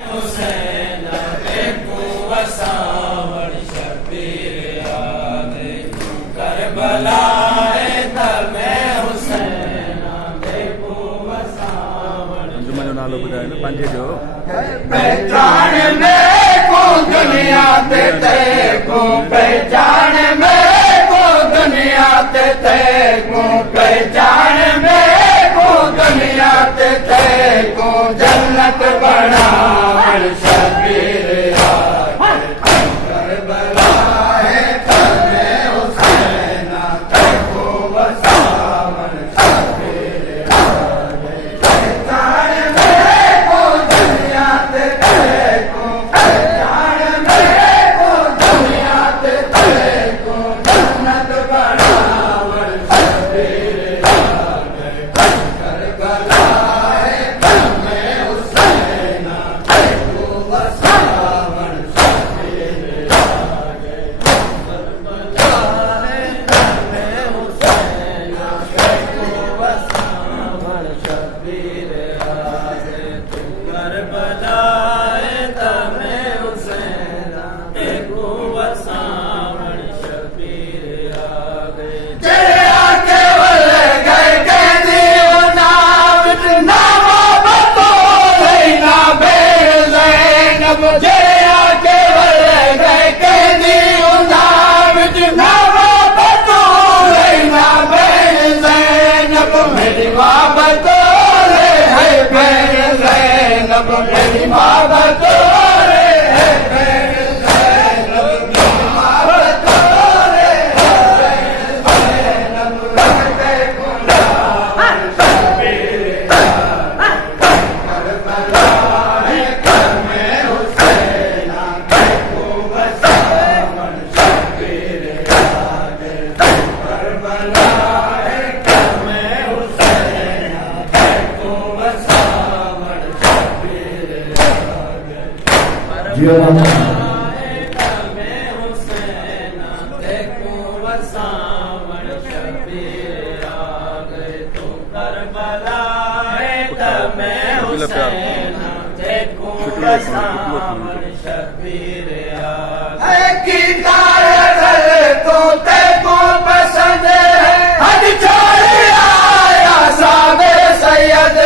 हुसैन देखो वसावण शबीर आगे करबला तमे हुसैन देखो वसावण जो नालो ॿुधायो न पंहिंजे जो पहचान में को दुनिया ते को पहचान में को दुनिया ते को पहचान में को दुनिया ते को जन्नत बनावण शबीर करबला तमे हुसैन देखो वसावण शबीर पहचान में को दुनिया ते को पहचान में को दुनिया ते को जन्नत बनावण शबीर करबला तमे हुसैन देखो वसावण शबीर करबला तमे हुसैन देखो वसावण शबीर करबला तमे हुसैन देखो वसावण शबीर जया केवल गए कैदी नाम नामा बतौले ना बेर ज़ैनब जया केवल गए कैदी नाम नामा बतौले ना बेर ज़ैनब मेरी माँ बतौले है बेर ज़ैनब मेरी माँ बतौले है बेर ज़ैनब मेरी माँ बतौले है बेर ज़ैनब देखो शबीर करबला तमे हुसैन देखो वसावण शबीर करबला तमे हुसैन देखो वसावण शबीर तमे हुसैन देखो वसावण शबीर तू करबला तमे हुसैन देखो वसावण शबीर की तारल को तेको पसंद है हज छोड़ आया साबे सैयद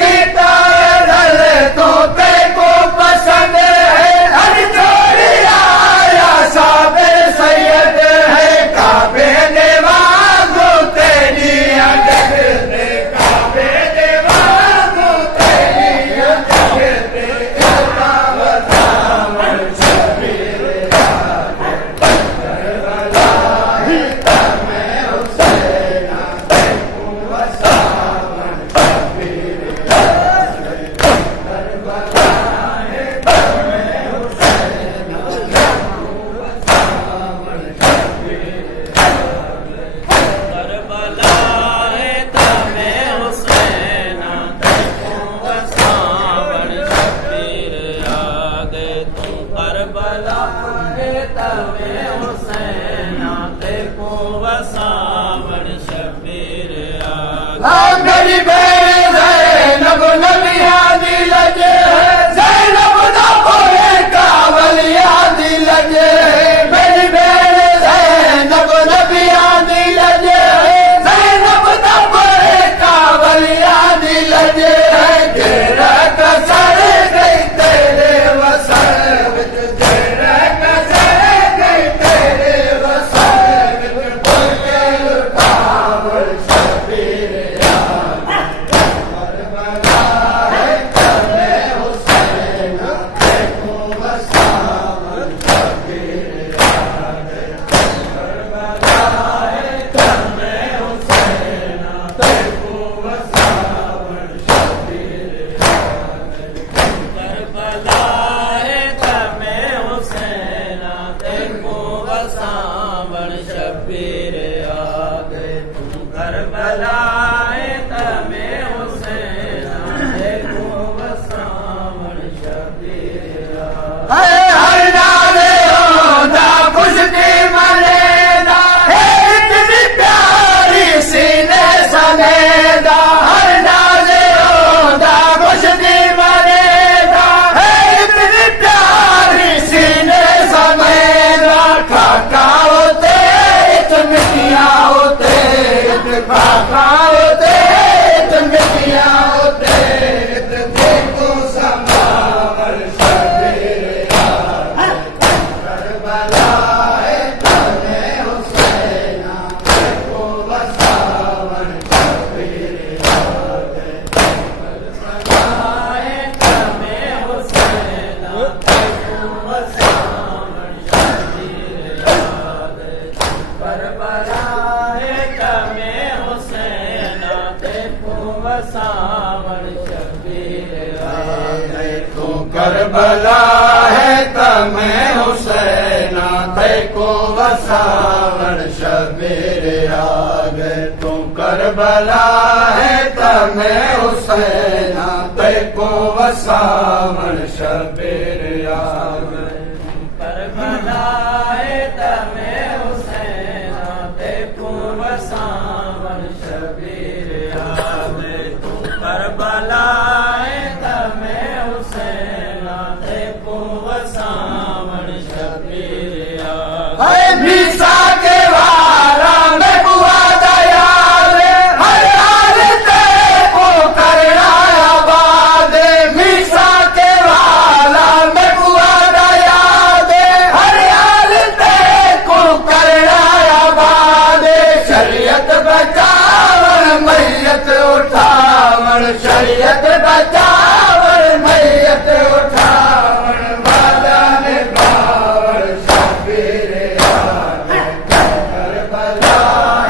की तारल को तेको पसंद है हज छोड़ आया साबे सैयद है काबे देवागो तेरी अजग दे काबे देवागो तेरी अजग दे वसावण शबीर करबला तमे हुसैन देखो वसावण शबीर करबला तमे हुसैन देखो वसावण शबीर करबला तमे हुसैन देखो वसावण शबीर तू करबला तमे हुसैन देखो वसावण शबीर मेरी बेर ज़ैनब नबिया दी लजे ज़ैनब दा कोई कावलिया दी लजे मेरी बेर ज़ैनब नबिया दी लजे ज़ैनब दा कोई कावलिया दी लजे तेरा कसर गई तेरे वसल विच तेरा कसर गई तेरे वसल विच बोले लुटावण शबीर करबला तमे हुसैन देखो वसावण शबीर करबला तमे हुसैन देखो वसावण शबीर करबला तमे हुसैन देखो वसावण शबीर करबला तमे हुसैन देखो वसावण शबीर हर नाले होदा खुशकी मनेदा इतनी प्यारी सीने सनेदा हर नाले होदा खुशकी मनेदा करबला है तमें हुसैन को वसावण शबीर आ गए तू करबला है तमें हुसैन को वसावण शबीर आ गए करबला है तमें हुसैन को वसावण शबीर आ गए तू करबला है तमें हुसैन को वसावण शबीर आ गए मीसा के वाला में बुआ दयाल हर हाल तेको करना आबाद मीसा के वाला में बुआ दयाल हर हाल तेको करना आबाद शरीयत बचावन मैयत उठावन शरीयत बचावन मैयत उठावन वादा निभावन शबीर करबला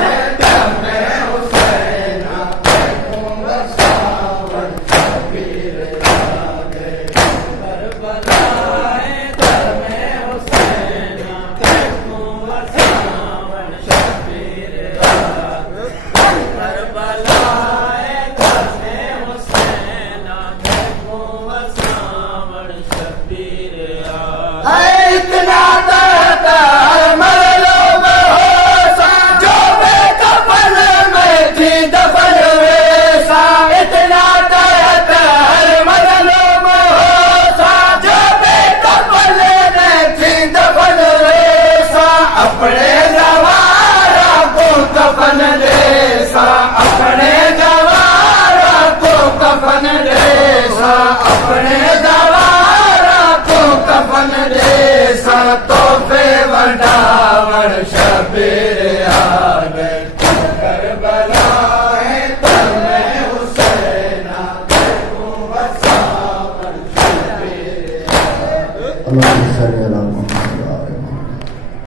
है तमें हुसैन को वसावण शबीर आ गए करबला है तमें हुसैन को वसावण शबीर आ गए करबला है तमें हुसैन को वसावण शबीर आ गए इतना मरलो बेहोसा जो बेकफन में थी दफन वैसा इतना मरलो बेहोसा जो बेकफन में थी दफन वैसा अपने जवारा को कफन जैसा अपने जवारा को कफन जैसा अपने जवारा को कफन जैसा तोहफे वडावण शबीर आ गए करबला है तमें हुसैन को वसावण शबीर आ गए। अल्लाह